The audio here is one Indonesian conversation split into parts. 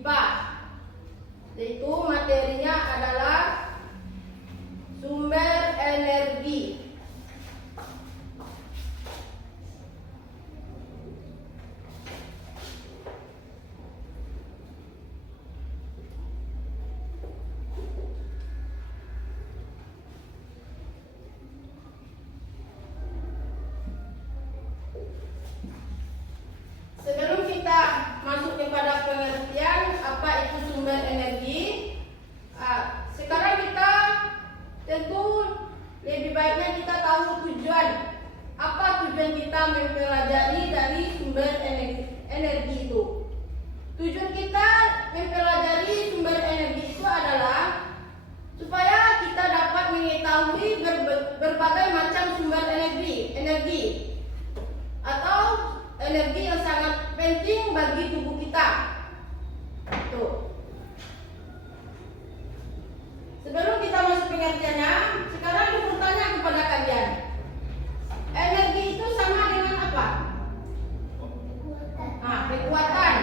pipa, yaitu materinya adalah sumber energi. Sebelum kita masuk kepada pengertian apa itu sumber energi, sekarang kita tentu lebih baiknya kita tahu tujuan. Apa tujuan kita mempelajari dari sumber energi itu? Tujuan kita mempelajari sumber energi itu adalah supaya kita dapat mengetahui berbagai macam sumber energi atau energi yang sangat penting bagi tubuh kita. Tuh. Sebelum kita masuk pengertiannya, sekarang aku bertanya kepada kalian. Energi itu sama dengan apa? Kekuatan.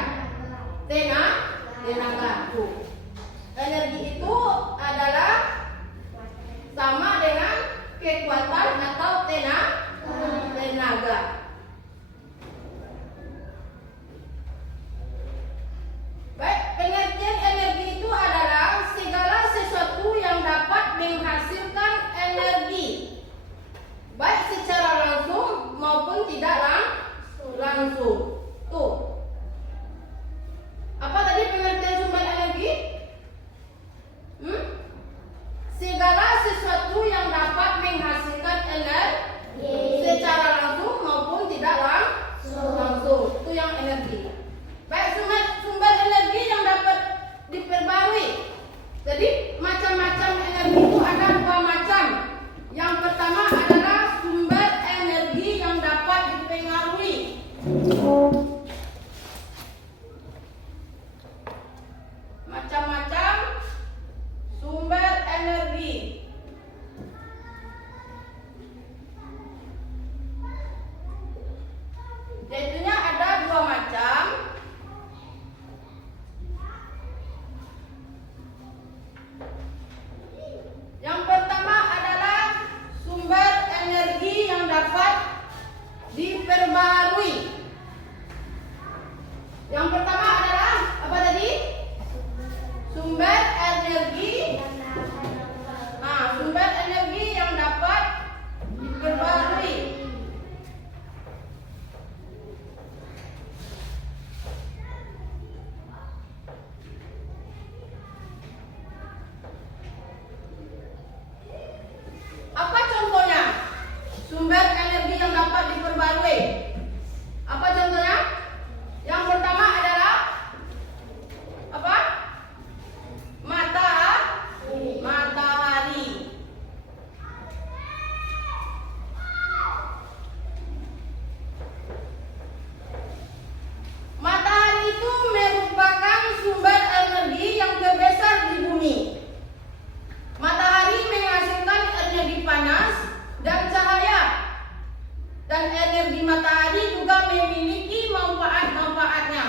Tenaga. Tuh. Energi itu adalah sama dengan kekuatan atau tenaga. Baik, pengertian energi itu adalah segala sesuatu yang dapat menghasilkan energi, baik secara langsung maupun tidak langsung. Tuh. Apa tadi pengertian sumber energi? Segala sesuatu yang dapat menghasilkan energi secara langsung maupun tidak langsung. Itu yang energi. Baik, sumber energi yang dapat diperbarui. Jadi macam-macam energi itu ada dua macam. Yang pertama adalah sumber energi yang dapat dipengaruhi. Macam-macam sumber energi. Yaitunya ada dua macam. Yang pertama adalah sumber energi yang dapat diperbarui. Yang pertama adalah apa tadi? Sumber energi. Sumber energi yang dapat diperbarui. Apa contohnya? Sumber energi yang dapat diperbarui. Apa contohnya? Yang pertama adalah apa? Matahari. Matahari itu merupakan sumber energi yang terbesar di bumi. Matahari menghasilkan energi panas dan cahaya. Dan energi matahari juga memiliki manfaat-manfaatnya.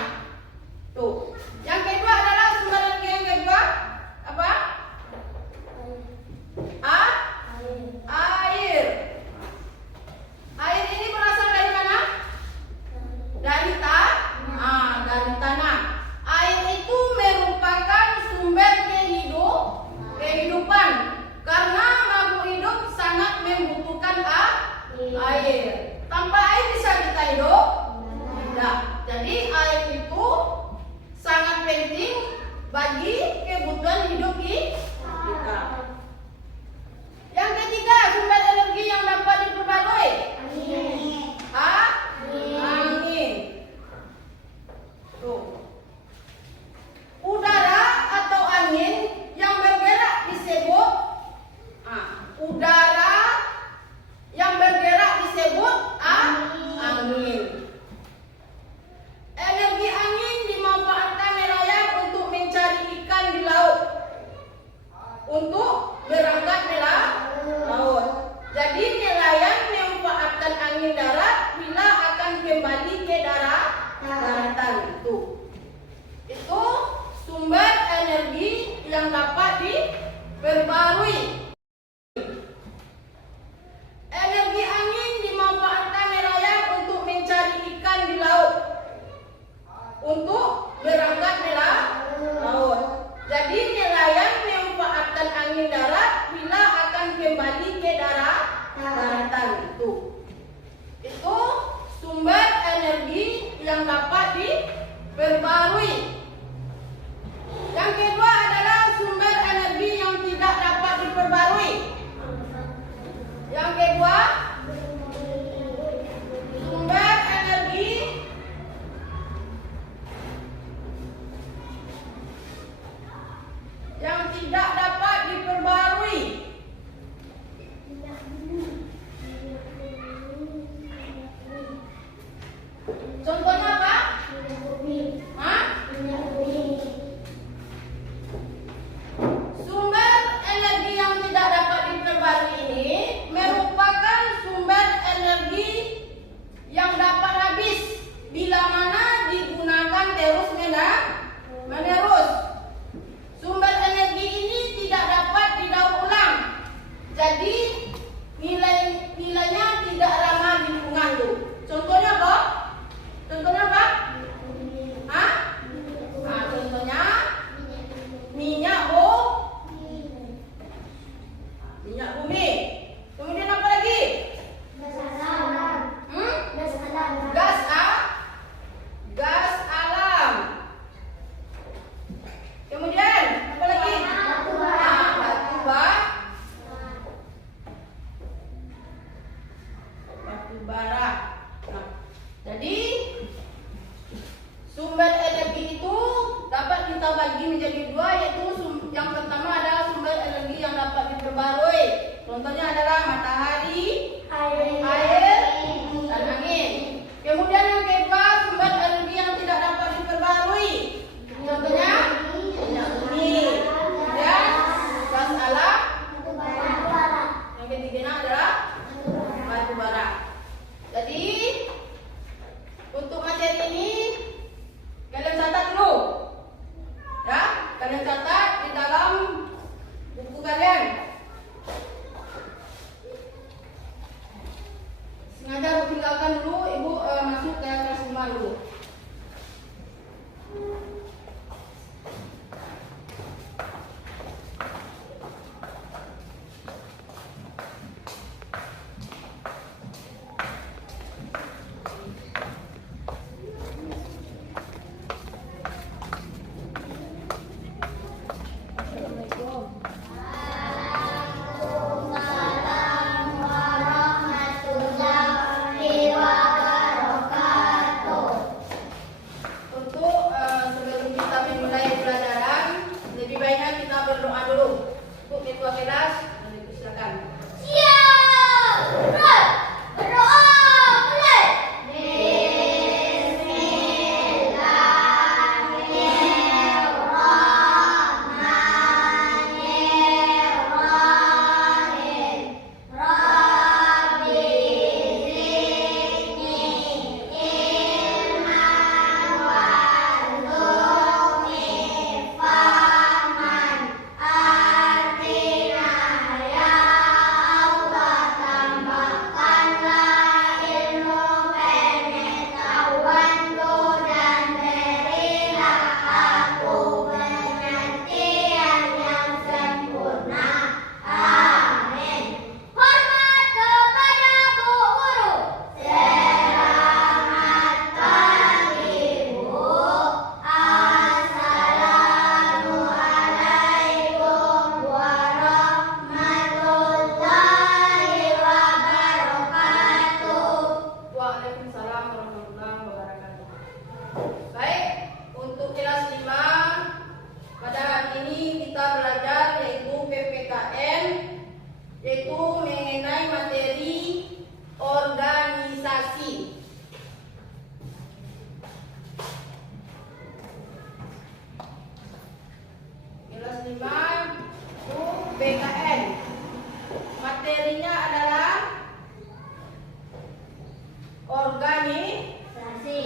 Tuh. Yang kedua adalah sumber energi yang kedua apa? Air. Air ini berasal dari mana? Dari tanah. Air itu merupakan sumber kehidupan karena makhluk hidup sangat membutuhkan air. Tanpa air bisa kita hidup? Tidak. Jadi air itu sangat penting bagi kebutuhan hidup kita. Yang ketiga, sumber energi yang dapat diperbarui. Angin. Tuh. Udara atau angin yang bergerak disebut angin. Energi angin dimanfaatkan nelayan untuk mencari ikan di laut. energi yang dapat diperbarui. Energi angin dimanfaatkan nelayan untuk mencari ikan di laut, untuk berangkat di laut. Jadi nelayan memanfaatkan angin darat bila akan kembali ke daratan. Itu sumber energi yang dapat diperbarui. Yang kedua adalah sumber energi yang tidak dapat diperbarui. Yang kedua, sumber energi yang tidak dapat diperbarui. Contohnya apa? Hah? Sumber energi yang tidak dapat diperbarui ini merupakan sumber energi yang dapat habis bila mana digunakan terus menerus. Sumber energi ini tidak dapat didaur ulang, jadi nilainya tidak ramah lingkungan tuh. Contohnya apa? Hah? Nah, contohnya minyak bumi. Kemudian apa lagi? Gas alam. Kemudian apa lagi? Batu bara. Nah, jadi sumber energi itu dapat kita bagi menjadi dua, yaitu yang pertama adalah sumber energi yang dapat diperbarui. Contohnya adalah matahari, air, dan angin. Kemudian yang kedua, sumber energi yang tidak dapat diperbarui. Contohnya minyak bumi, dan gas alam. Yang ketiga adalah batu bara. Jadi untuk materi ini kalian catat dulu, ya. Kalian catat di dalam buku kalian. Sengaja tinggalkan dulu, ibu masuk ke kelas 5 dulu. organisasi.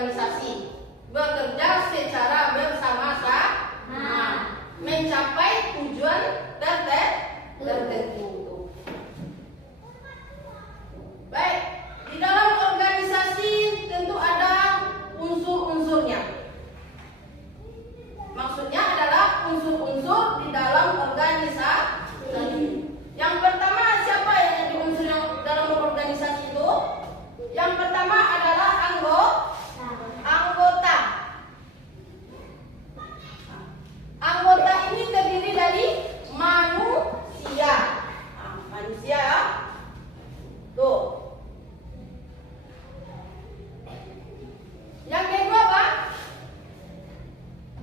organisasi. Bekerja secara bersama-sama mencapai tujuan tertentu. Baik, di dalam organisasi tentu ada unsur-unsurnya. Maksudnya adalah unsur-unsur di dalam organisasi. Yang pertama, siapa yang jadi unsur yang dalam organisasi itu? Yang pertama adalah anggota. Anggota ini terdiri dari manusia. Manusia ya. Tuh. Yang kedua apa?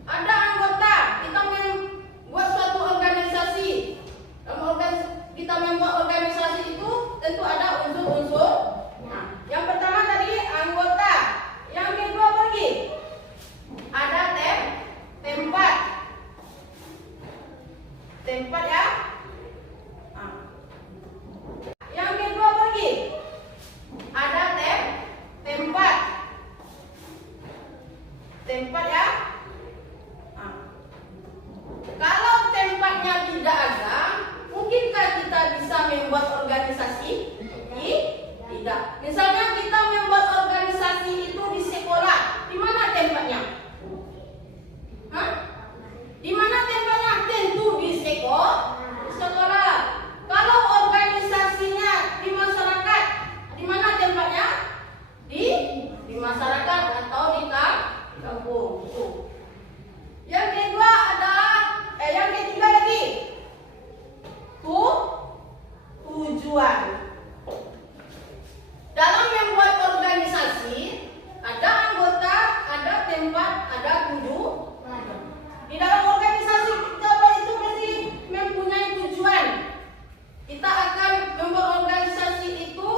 Ada anggota. Kita membuat suatu organisasi. Kita membuat organisasi itu tentu ada unsur-unsur. Yang pertama tadi anggota. Yang kedua lagi ada tempat. Tempat ya. Yang kedua lagi ada tempat. Tempat ya. Kalau tempatnya tidak ada, mungkinkah kita bisa membuat organisasi? Tidak. Misalnya kita membuat organisasi itu di sekolah, di mana tempatnya? Di mana tempatnya? Tentu di sekolah. Kalau organisasinya di masyarakat, di mana tempatnya? Di masyarakat atau di kampung. Yang kedua yang ketiga lagi tujuan. Dalam membuat organisasi ada anggota, ada tempat, ada tujuan. Di dalam organisasi kita itu mesti mempunyai tujuan. Kita akan membuat organisasi itu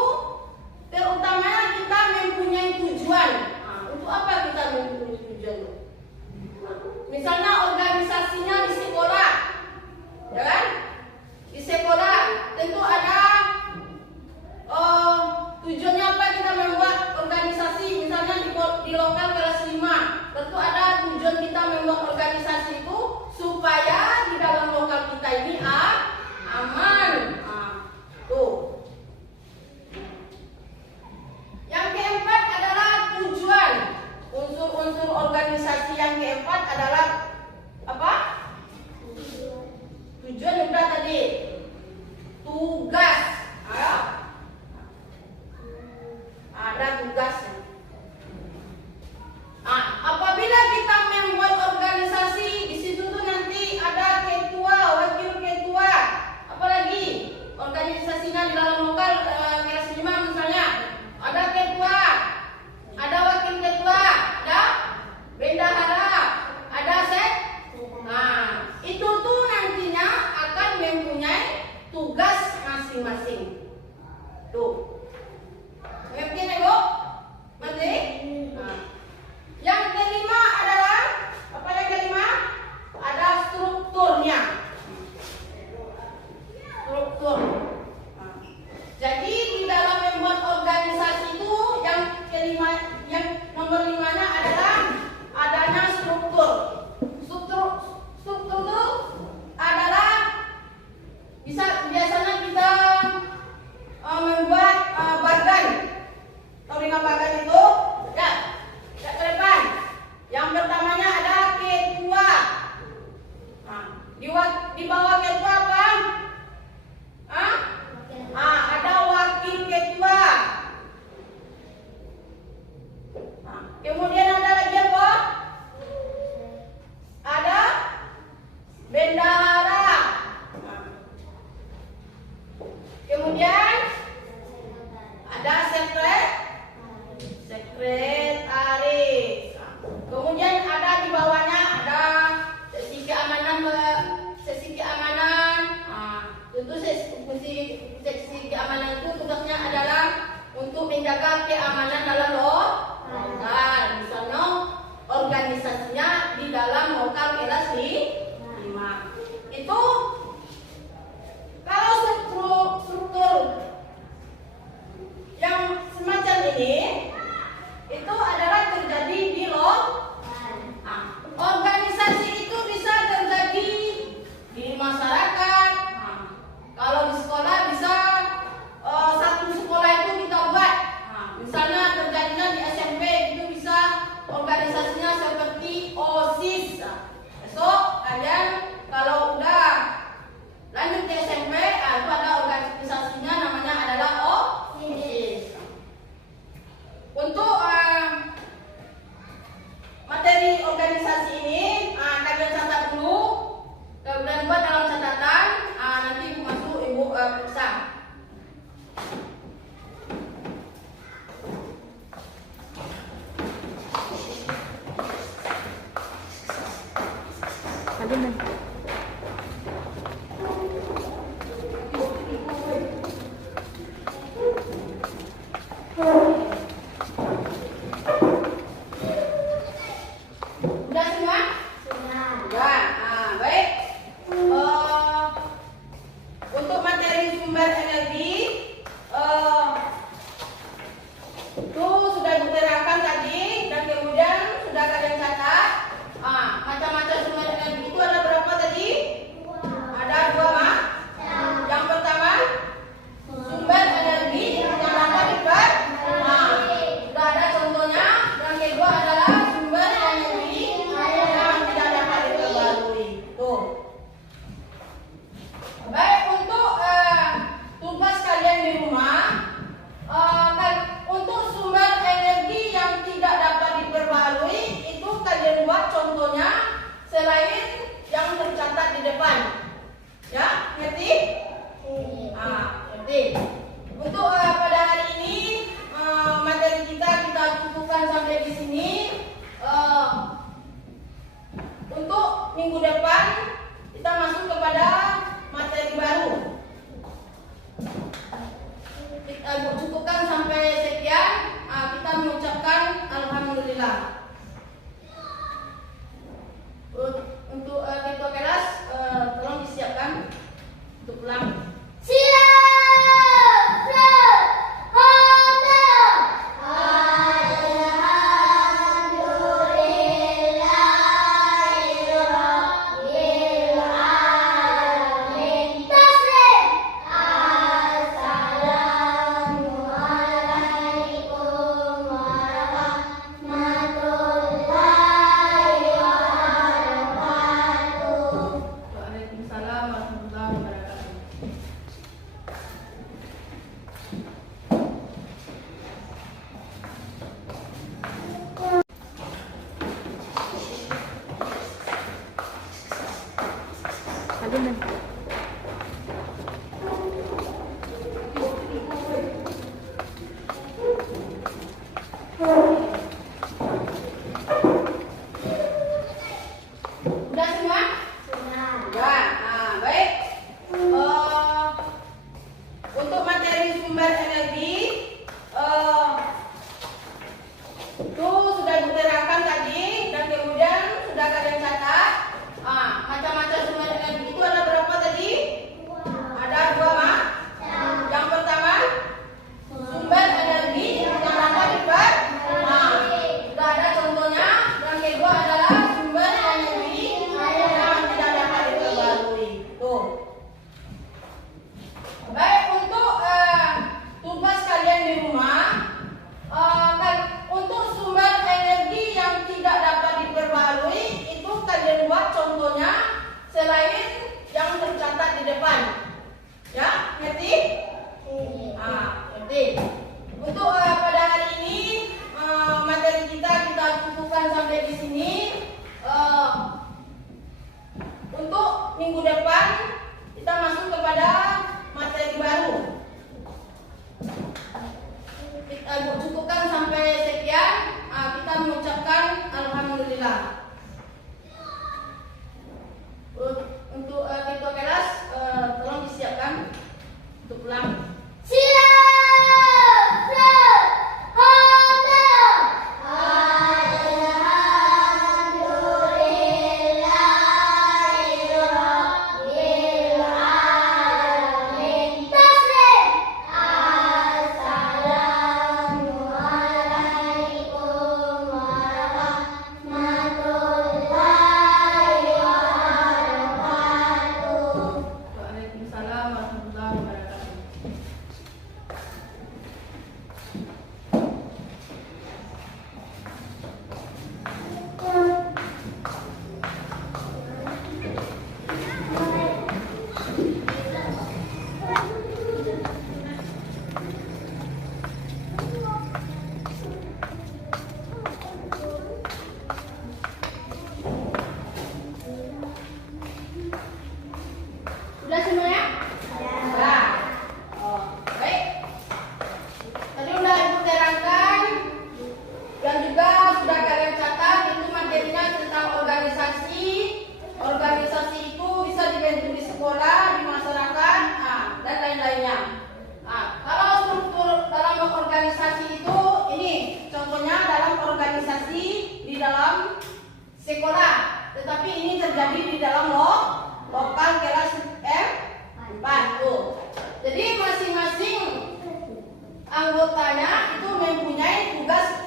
terutamanya kita mempunyai tujuan. Untuk apa kita mempunyai tujuan? Misalnya organisasinya di sekolah, ya kan? Di sekolah tentu ada tujuannya apa kita membuat organisasi. Misalnya di lokal kelas 5, tentu ada tujuan kita membuat organisasi itu supaya di dalam lokal kita ini aman. Tuh. Yang keempat adalah tujuan. Unsur-unsur organisasi yang keempat adalah apa? Tujuan udah tadi. Tugas. Ada tugasnya. Apabila kita membuat organisasi, di situ tuh nanti ada ketua, wakil ketua, apalagi organisasinya di dalam lokal kelas 5 misalnya, ada ketua, ada wakil ketua, ada bendahara, ada itu tuh nantinya akan mempunyai tugas masing-masing. Tuh. Ngerti nih, Bu? Ngerti? Yang kelima adalah apa yang kelima? Ada strukturnya. Struktur. Jadi di dalam membuat organisasi itu yang kelima, yang nomor 5-nya adalah adanya struktur. Struktur itu adalah biasanya kita membuat bagan. Tahu dengan bagan itu? Ya ke depan. Yang pertamanya ada ketua. Di bawah ketua apa? Ada wakil ketua. Kemudian ada lagi apa? Ada bendahara. Kemudian ada sekretaris. Kemudian ada di bawahnya ada sesi keamanan. Tentu seksi keamanan itu tugasnya adalah untuk menjaga keamanan dalam lokal. Misalnya organisasinya di dalam lokal kelas 5. Itu kalau struktur yang semacam ini itu adalah terjadi Sudah semua? Sudah. Nah, baik. Untuk materi sumber energi itu sudah diterangkan tadi dan kemudian sudah kalian catat. Macam-macam sumber energi itu ada berapa tadi? Ada dua, Mak. Yang pertama, sumber energi yang dapat diperbarui. Sudah ada contohnya. Yang kedua adalah sumber energi yang tidak dapat diperbarui. Tuh. Baik, untuk tugas kalian di rumah, untuk sumber energi yang tidak dapat diperbarui itu kalian buat contohnya selain yang tercatat di depan. Ya, ngerti? Ngerti. Untuk pada hari ini materi kita cukupkan sampai di sini. Untuk minggu depan kita masuk kepada materi baru. Kita cukupkan sampai sekian. Kita mengucapkan alhamdulillah. Untuk ketua kelas tolong disiapkan untuk pulang. Waalaikumsalam warahmatullahi wabarakatuh. Sudah semua? Sudah. Nah, baik. Untuk materi sumber energi itu sudah diterangkan tadi dan kemudian sudah kalian catat. Macam-macam sumber energi itu ada berapa tadi? Ada dua, Mak. Yang pertama, sumber energi yang dapat diperbarui. Sudah ada contohnya. Yang kedua adalah sumber energi yang tidak dapat diperbarui. Tuh. Baik, untuk tugas kalian di rumah, untuk sumber energi yang tidak dapat diperbarui itu kalian buat contohnya selain yang tercatat di depan. Ya, ngerti? Ngerti. Untuk pada hari ini materi kita cukupkan sampai di sini. Untuk minggu depan kita masuk kepada materi baru. Kita cukupkan sampai sekian. Kita mengucapkan alhamdulillah. Untuk ketua kelas tolong disiapkan untuk pulang. sekolah, tetapi ini terjadi di dalam lokal kelas M4 tuh. Jadi masing-masing anggotanya itu mempunyai tugas